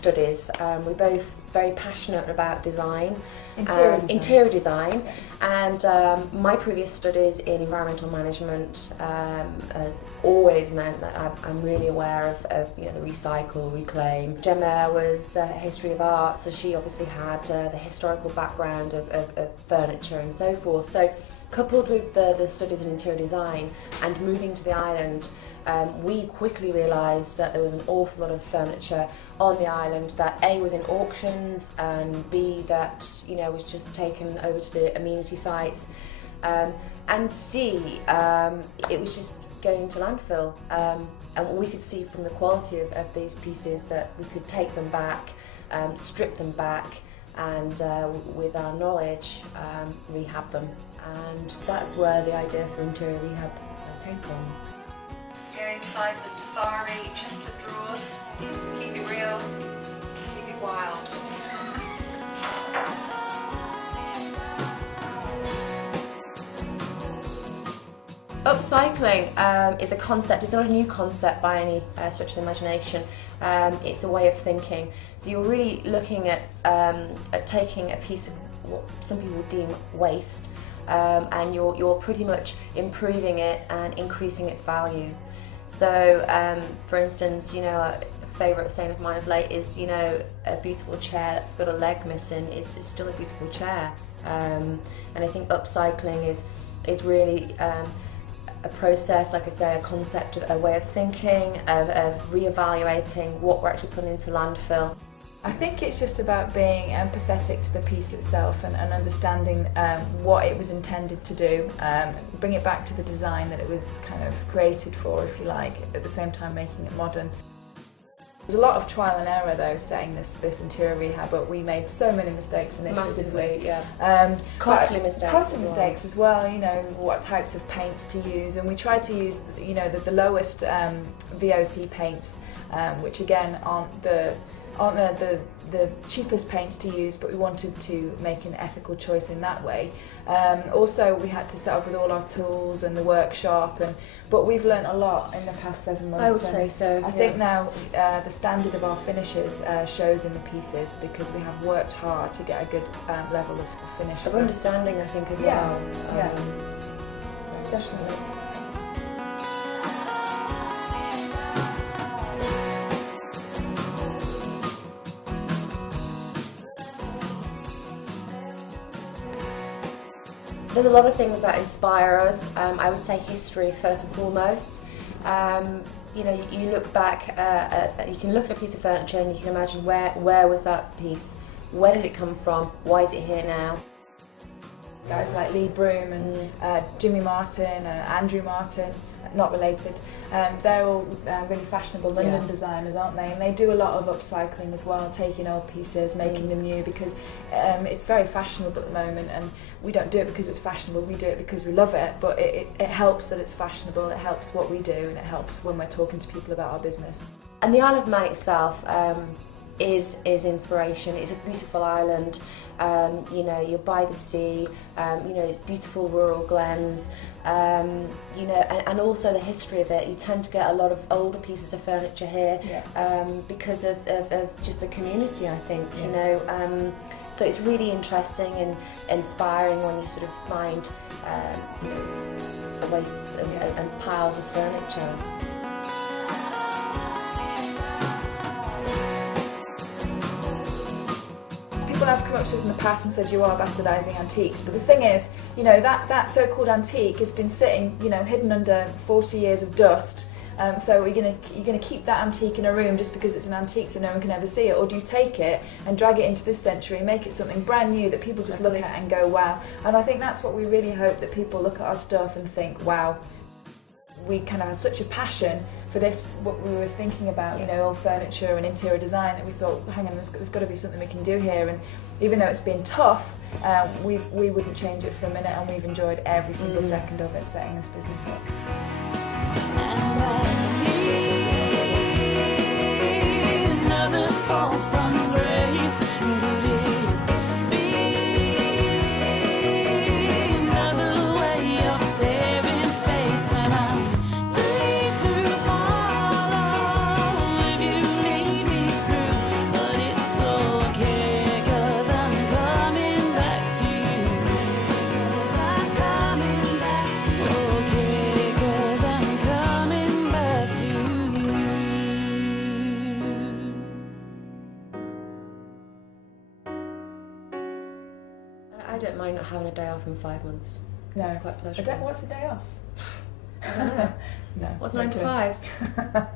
studies. We're both very passionate about design, Interior design, yeah. and my previous studies in environmental management has always meant that I'm really aware of the recycle, reclaim. Gemma was history of art, so she obviously had the historical background of furniture and so forth. So coupled with the studies in interior design and moving to the island, we quickly realised that there was an awful lot of furniture on the island that A, was in auctions, and B, that was just taken over to the amenity sites, and C, it was just going to landfill, and we could see from the quality of these pieces that we could take them back, strip them back, and with our knowledge rehab them, and that's where the idea for interior rehab came from. Go inside the safari chest of drawers, keep it real, keep it wild. Upcycling is a concept. It's not a new concept by any stretch of the imagination. It's a way of thinking. So you're really looking at taking a piece of what some people deem waste, and you're pretty much improving it and increasing its value. So, for instance, a favourite saying of mine of late is, a beautiful chair that's got a leg missing is still a beautiful chair. And I think upcycling is really a process, like I say, a concept, a way of thinking, of re-evaluating what we're actually putting into landfill. I think it's just about being empathetic to the piece itself and understanding what it was intended to do, bring it back to the design that it was kind of created for, if you like, at the same time making it modern. There's a lot of trial and error though, saying this interior rehab, but we made so many mistakes initially, didn't we? Yeah. Costly mistakes as well, what types of paints to use, and we tried to use the lowest VOC paints, which again aren't the cheapest paints to use, but we wanted to make an ethical choice in that way. Also, we had to set up with all our tools and the workshop, but we've learnt a lot in the past 7 months. I would say so. I think now the standard of our finishes shows in the pieces, because we have worked hard to get a good level of finish. Of understanding, I think, as well. Yeah, definitely. There's a lot of things that inspire us. I would say history first and foremost. You look back, you can look at a piece of furniture and you can imagine where was that piece, where did it come from, why is it here now? Guys like Lee Broom and Jimmy Martin, Andrew Martin, not related, they're all really fashionable London designers, aren't they? And they do a lot of upcycling as well, taking old pieces, making them new, because it's very fashionable at the moment, and we don't do it because it's fashionable, we do it because we love it, but it helps that it's fashionable, it helps what we do, and it helps when we're talking to people about our business. And the Isle of Man itself is inspiration. It's a beautiful island. You're by the sea. Beautiful rural glens. And also the history of it. You tend to get a lot of older pieces of furniture here, because of just the community, I think. So it's really interesting and inspiring when you sort of find the wastes and piles of furniture. People have come up to us in the past and said you are bastardising antiques, but the thing is, that so-called antique has been sitting, hidden under 40 years of dust. So you're gonna keep that antique in a room just because it's an antique so no one can ever see it, or do you take it and drag it into this century and make it something brand new that people just look at and go wow? And I think that's what we really hope, that people look at our stuff and think wow. We kind of had such a passion for this, what we were thinking about, old furniture and interior design, that we thought, hang on, there's got to be something we can do here. And even though it's been tough, we wouldn't change it for a minute, and we've enjoyed every single second of it, setting this business up. Another fall from grace. don't mind not having a day off in 5 months. No. It's quite pleasurable. What's the day off? I don't know. No. What's no 9 to clue. 5?